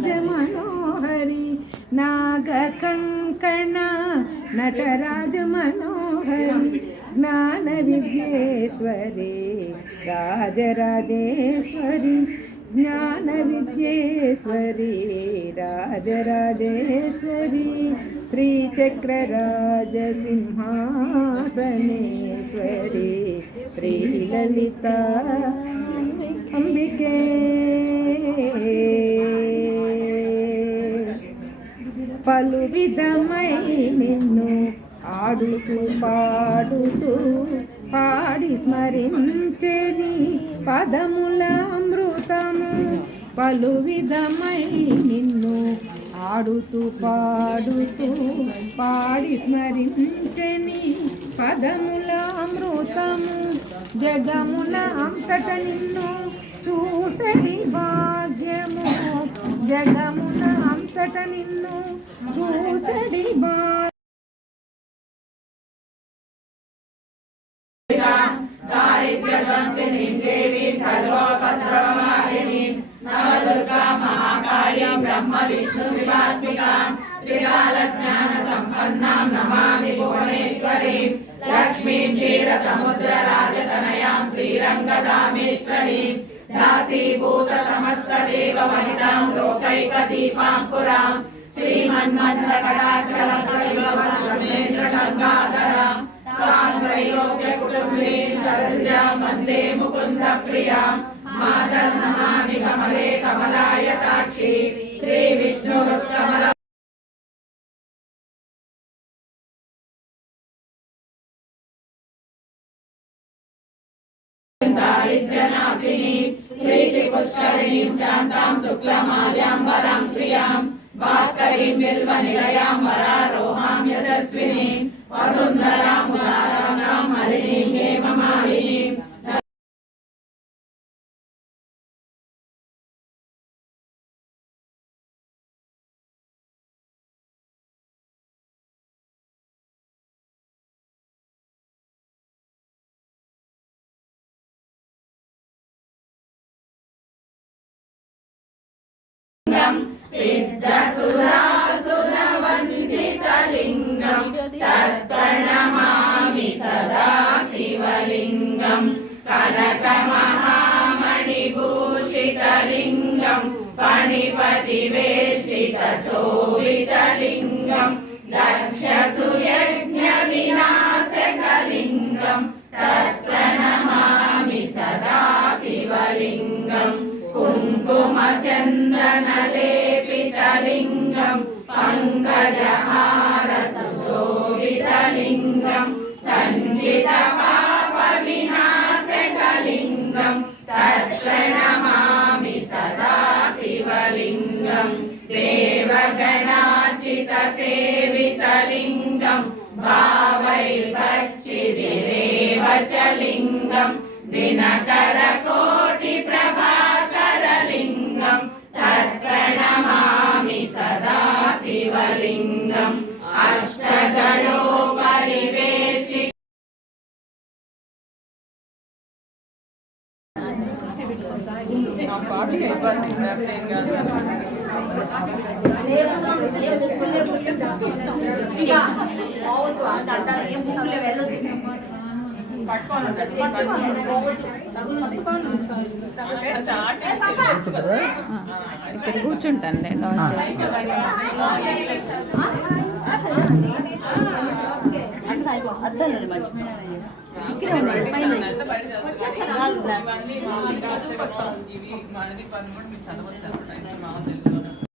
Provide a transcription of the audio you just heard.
नाद मनोहरी नाग नागकङ्कण नटराज मनोहरी ज्ञान विद्येश्वरे राजराजेश्वरी श्रीचक्रराजसिंहासनेश्वरी श्रीललिता अम्बिके। పలు విధమై నిన్ను ఆడుతూ పాడుతూ పాడి స్మరించని పదముల అమృతము. పలు విధమై నిన్ను ఆడుతూ పాడుతూ పాడి స్మరించని పదముల అమృతము. జగముల అంతట నిన్ను చూసని భాగ్యము. జగ అంతట నిన్ను చూసడి భాగ్యము లక్ష్మీం క్షీరసముద్రరాజతనయాం శ్రీరంగదామేశ్వరీం దాసీభూత సమస్త దేవ వనితాం లోకైకదీపాంకురాం శ్రీమన్మందకటాక్షలబ్రహ్మేంద్రగంగాధరాం తాం త్రైలోక్య కుటుంబీం సరసిజాం వందే ముకుంద ప్రియాం प्रीतिपुष्करिणीं शान्तां शुक्लमाल्यां वरां श्रियाँ भास्करीं बिल्वनिलयां वरां फणिपतिवेष्टित शोभितलिङ्गम् दक्षसु यज्ञविनाशकलिङ्गम् तत्प्रणमामि सदा शिवलिङ्गम् कुङ्कुमचन्दनलेपितलिङ्गम् पङ्कजहा देवगणार्चितसेवितलिङ्गं भावैर्भक्तिभिरेव च लिङ्गं दिनकरकोटिप्रभाकरलिङ्गं तत्प्रणमामि सदा शिवलिङ्गम् अष्टदलोपरिवेष्टि ఇక్కడ కూర్చుంటాను నేను అద్దాలు మర్చిపోయాను. ఇవన్నీ మా చదువు మనది పని కూడా మీరు చదవచ్చు